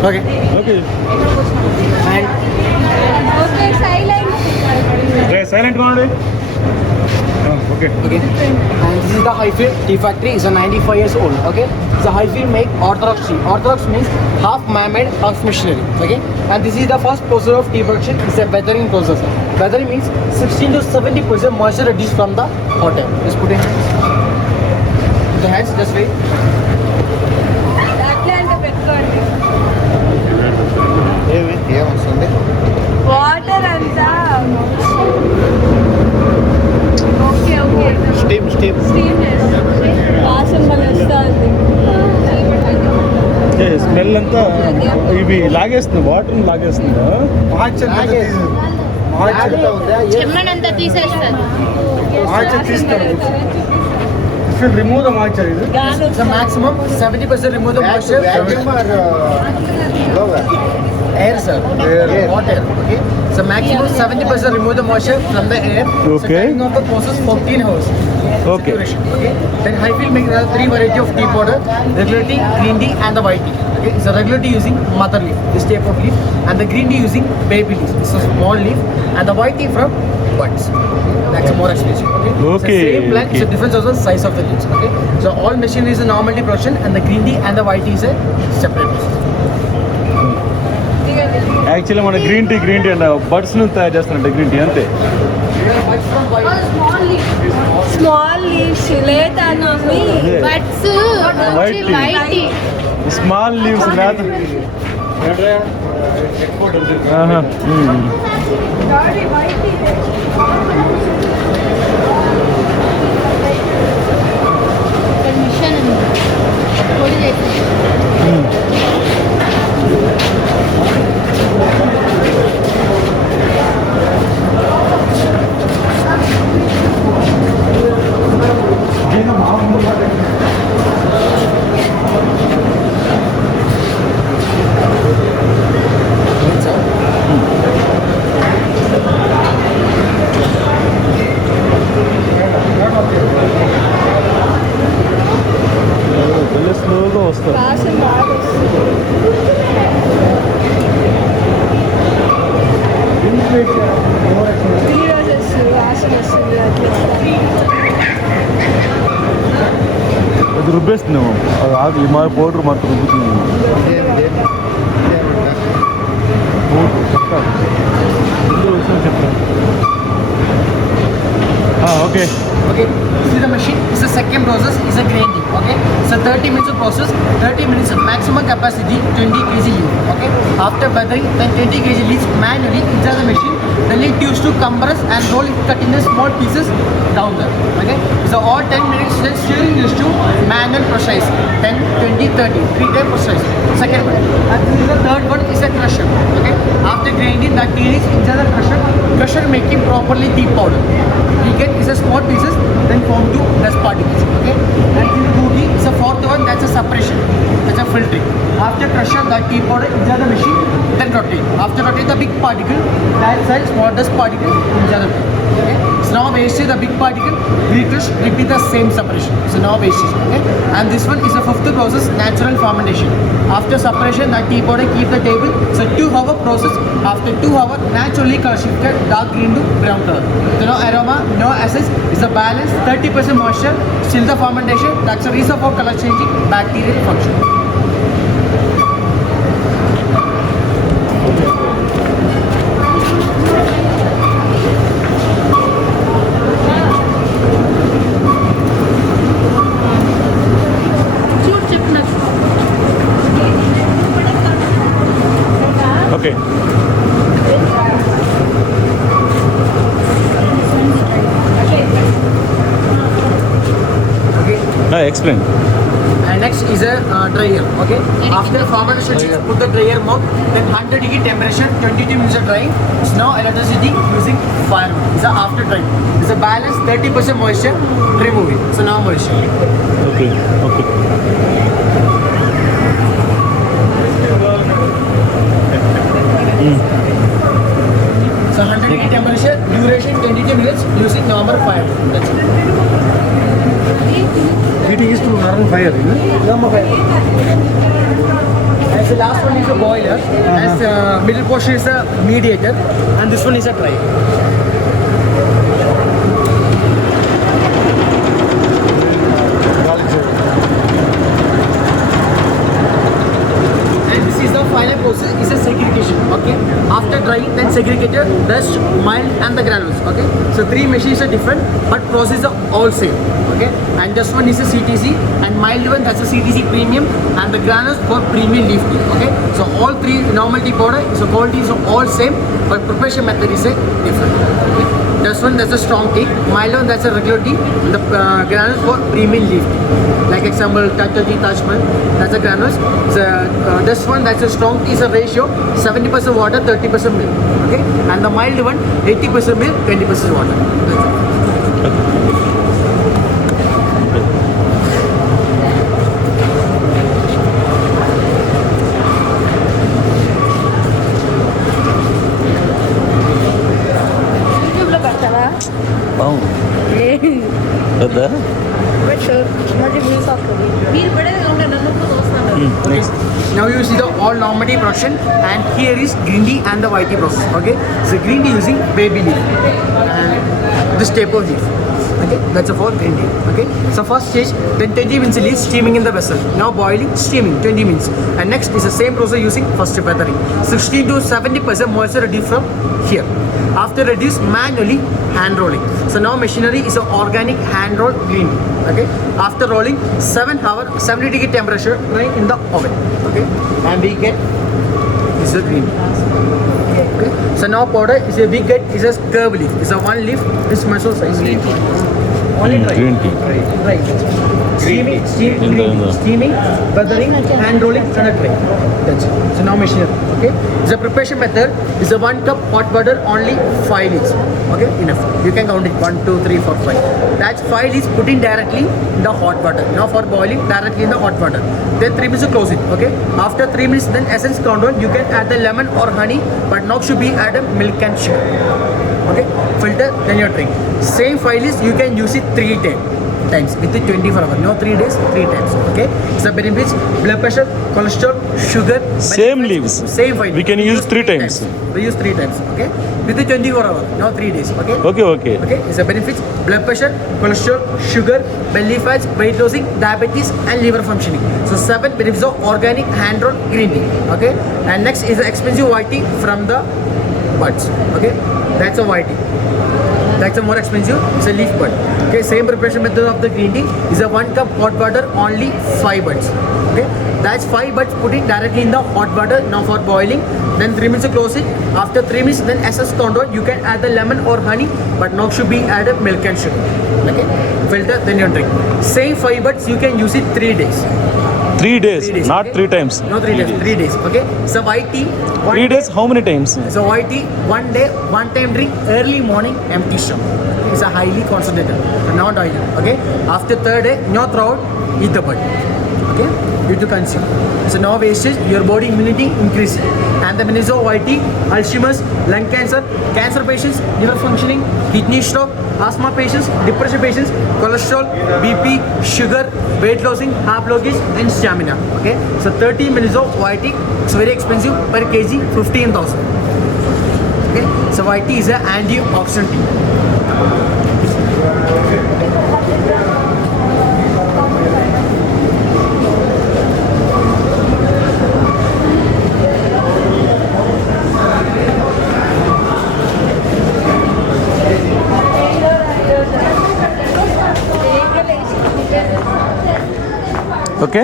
Okay. Okay. And Okay, silent. Silent one. Okay. okay. And this is the Highfield Tea Factory. It's a 95 years old. Okay. The Highfield make Orthodox tea. Orthodox means half man-made, half machinery. Okay. And this is the first process of tea production. It's a weathering process. Weathering means 16 to 70% moisture reduced from the water. Just put in the hands. Just wait. అట్లాంటి పెట్టుకోండి ఏమొస్తుంది water అంతా okay okay steam steam వాసన వల్ల వస్తుంది smell అంతా ఇవి లాగేస్తుంది వాటర్ లాగేస్తుంది చెమ్మనంతా తీసేస్తుంది రిమూవ్ ద మాయిశ్చర్ ఇది So maximum 70% remove the moisture. Air, sir. Water. Okay. So maximum 70% remove the moisture from the air. So Okay. carrying out the process 14 hours. Okay. Saturation. Okay. Then Highfield make three variety of tea powder: regular tea, green tea, and the white tea. Okay. So regular tea using mother leaf, this type of leaf, and the green tea using baby leaf. This is small leaf, and the white tea from buds. That's more expensive. Okay. Okay, So same plant, okay. so difference also size of the leaves. Okay. So all machinery is a normally production, and the green tea and the white tea is a separate process. Actually మన green tea and buds ను తయారు చేస్తారంటే green tea అంతే small leaves లేదా మమ్మీ buds White tea. White tea small leaves లేత ఆహా. Machine పొడి చేసి వెళ్ళి స్లోగా వస్తారు వాసన బాగా వస్తుంది ఈరోజు వాసన వస్తుంది అట్లా అది రుబ్బేస్తున్నాము అది ఆగి మా పౌడర్ మాత్రం రుబ్బుతుంది చెప్పండి okay Okay, this is the machine. It's the second process. It's a grinding. Okay, so 30 minutes of process. 30 minutes of maximum capacity 20 kg leaf. Okay, after weathering, then 20 kg leaves manually inside the machine. The leaf used to compress and roll it, cut in the small pieces down there. Okay, so all 10 minutes. Then stirring used to manual process. 10, 20, 30. 3 times process. Second one. And this is the third one. Is a crusher. Okay, after grinding, that tea is inside the crusher. Crusher making properly tea powder. You get is a small pieces, then form to dust particles. Okay, and this booty is a fourth one. That's a separation. That's a filtering. After crusher, that tea powder inside the machine, then rotate. After rotate, the big particle, that side small dust particle inside the machine. Okay, so now wastage the big particle, recrush, repeat the same separation. So now wastage. Okay, and this one is a fifth process, natural fermentation. After separation, that tea powder keep the table. So 2-hour process. After 2 hours, naturally color shifted dark green to brown color. So no aroma, no essence. It's a balance. 30% moisture. Still the fermentation. That's the reason for color changing bacterial function. చూడు చెప్పు నాకు okay explain And next is a dryer. Okay. After fermentation, put the dryer mount. Then 100 degree temperature, 22 minutes of drying. So now electricity using fire. It's a after drying. It's a balance 30% moisture. Remove it. So now moisture. Okay okay So 100 degree temperature, duration 22 minutes using normal fire. That's it. Heating is to normal fire warm up. As the last one is a boiler, as middle portion is a mediator, and this one is a dry. And this is the final process, is a segregation. Okay. After drying, then segregator, dust, mild, and the granules. Okay. So three machines are different, but process are all same. Okay. And this one is a CTC, and mild one that's a CTC premium, and the granules for premium leaf tea. Okay. So all three normal tea powder, so quality is all same, but preparation method is a different. Okay. This one that's a strong tea, mild one that's a regular tea, and the granules for premium leaf tea. Like example, Tata tea, Tajmal, that's a granules. So, this one that's a strong tea is a ratio 70% water, 30% milk. Okay, and the mild one 80% milk, 20% water. యూట్యూబ్లో పెడతారా అవును వద్దా పెట్టు మళ్ళీ views వస్తుంది మీరు పెడేది ఉంటే నన్ను కూడా చూస్తాను next Now you see the all normative production, and here is green tea and the white tea process. Okay, so green tea using baby leaf and this type of leaf. Okay, that's a for green tea. Okay, so first stage, then 20 minutes leaf steaming in the vessel. Now boiling, steaming 20 minutes, and next is the same process using first feathering. 60 to 70% moisture reduced from here. After reduce manually, hand rolling. So now machinery is an organic hand roll green tea. Okay, after rolling 7 hour 70-degree temperature right in the oven. Okay, and we get this is a green tea. Okay, so now powder is a we get is a curve leaf. It's a one leaf. This muscle size green tea. Only dry. green tea. Right. Steaming, In the- steaming, feathering, hand rolling, and a tray. That's it. So now machinery. Okay. The preparation method is a 1 cup hot butter, only 5 leaves. Okay, enough. You can count it 1, 2, 3, 4, 5. That's 5 leaves put in directly in the hot butter. Now for boiling directly in the hot butter. Then 3 minutes to close it. Okay. After 3 minutes, then essence count on. You can add the lemon or honey, but now should be added milk and sugar. Okay. Filter, then your drink. Same 5 leaves you can use it 3 times within 24 hours. No 3 days, 3 times. Okay. So benefits blood pressure, cholesterol, sugar. Same benefits, leaves. Same 5. We can use 3 times. We use 3 times. Okay. Within 24 hours. No 3 days. Okay. Okay okay Okay, it's a benefits blood pressure, cholesterol, sugar, belly fats, weight losing, diabetes, and liver functioning. So 7 benefits of organic hand roll green tea. Okay, and next is the expensive white tea from the buds. Okay, that's a white tea. That's a more expensive. It's a leaf bud. Okay, same preparation method of the green tea is a 1 cup hot butter, only 5 buds. Okay, that's 5 buds put in directly in the hot butter. Now for boiling, then 3 minutes to close it. After 3 minutes, then SS control. You can add the lemon or honey, but now should be added milk and sugar. Okay, filter, then you drink. Same 5 buds you can use it 3 days. 3 days 3 days, not okay? 3 times No 3 days. 3 days. Okay, so white tea. 3 days how many times So white tea, 1 day, 1 time drink, early morning, empty stomach. It's a highly concentrated, not oily. Okay. After 3rd day, no throw out, eat the bud. Okay. You to consume. So now wastage, your body immunity increasing. And the benefits of white tea, Alzheimer's, lung cancer, cancer patients, liver functioning, kidney stroke, asthma patients, depression patients, cholesterol, BP, sugar, weight losing, heart blockage, and stamina. Okay. So 30 minutes of white tea. It's very expensive per kg, 15,000. Okay. So white tea is an antioxidant tea. Okay